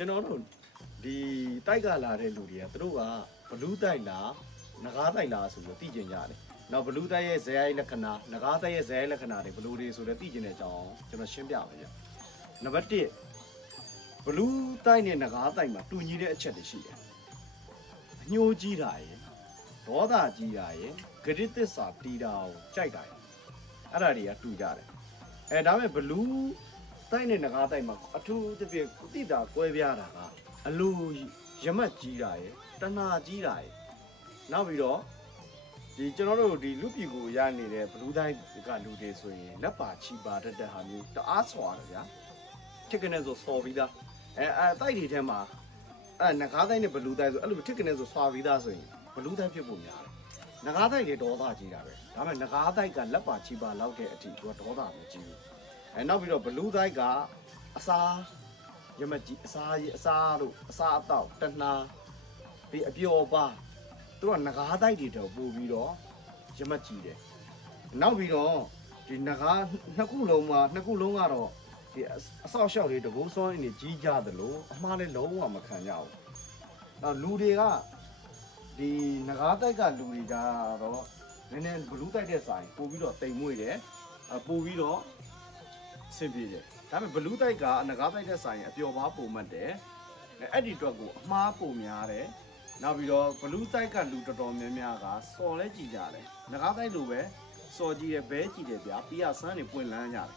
ကျွန်တော်တို့ဒီတိုက်ကလာတဲ့လူတွေကသူတို့ကဘလူးတိုက်လားငကားတိုက်လားဆိုပြီးသိကျင်ကြတယ်နောက်ဘလူးတိုက်ရဲ့ဇယိုင်းလက္ခဏာငကားတိုက်ရဲ့ဇယိုင်းလက္ခဏာတွေဘလူးတွေဆိုတော့သိကျင်တဲ့အကြောင်းကျွန်တော်ရှင်းပြပါမယ်နံပါတ်1ဘလူးတိုက်နဲ့ငကားတိုက်မှာတူညီတဲ့အချက်တွေရှိတယ်အညှိုးကြီးတာရယ်ဒေါသကြီးတာရယ်ဂရိသစ္စာတီးတာကိုကြိုက်တာရယ်အဲ့ဒါတွေကတူကြတယ်ဒါပေမဲ့ဘလူးတိုက်နဲ့ငကားတိုက်မှာအထူးသဖြင့်ကုတိတာကွဲပြားတာကအလိုရမတ်ကြီးတာရယ်တဏှာကြီးတာရယ်နောက်ပြီးတော့ဒီကျွန်တော်တို့ဒီလူပြည်ကိုရနေတဲ့ဘလူးတိုင်းကလူတွေဆိုရင်လက်ပါချီပါတတ်တဲ့ဟာမျိုးတအားဆွာတယ်ဗျာထစ်ကနေဆိုစော်ပြီးသားတိုက်တွေထဲမှာငကားတိုက်နဲ့ဘလူးတိုင်းဆိုအဲ့လိုထစ်ကနေဆိုဆွာပြီးသားဆိုရင်ဘလူးတိုင်းဖြစ်ဖို့များတယ်ငကားတိုက်တွေဒေါသကြီးတာပဲဒါပေမဲ့ငကားတိုက်ကလက်ပါချီပါလောက်တဲ့အထိသူကဒေါသမကြီးဘူးနောက်ပြီးတော့ဘလူးတိုင်းကအစားရမကြီးအစားတို့အစားအတော့တဏှာပြီးအပျော်ပါသူကငကားတိုက်တွေတော့ပို့ပြီးတော့ရမကြီးတယ်နောက်ပြီးတော့ဒီငကားနှစ်ခုလုံးကတော့ဒီအဆောက်အအုံတွေတကူးစောင်းနေကြီးကြသလိုအမှားလည်းလုံးဝမခံကြဘူးနောက်လူတွေကဒီငကားတိုက်ကလူတွေကတော့နည်းနည်းဘလူးတိုက်တဲ့ဆိုင်ပို့ပြီးတော့တိမ်မွေ့တယ်ပို့ပြီးတော့ဆင်ပြေတယ်ဒါပေမဲ့ဘလူးတိုက်ကငကားတိုက်တဲ့ဆိုင်အပျော်ပါပုံမှတ်တယ်အဲ့ဒီအတွက်ကိုအမှားပုံများတယ်နောက်ပြီးတော့ဘလူးတိုက်ကလူတော်တော်များများကစော်လဲကြည့်ကြတယ်ငကားတိုက်လိုပဲစော်ကြည့်တယ်ဘဲကြည့်တယ်ဗျာပြီးရဆန်းနေပွင့်လန်းကြတယ်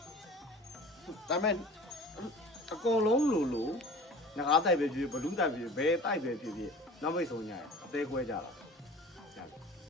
ဒါပေမဲ့အကုန်လုံးလိုငကားတိုက်ပဲဖြစ်ဘလူးတိုက်ပဲဘဲတိုက်ပဲဖြစ်နောက်ပိတ်ဆုံးညရအသေးခွဲကြတာ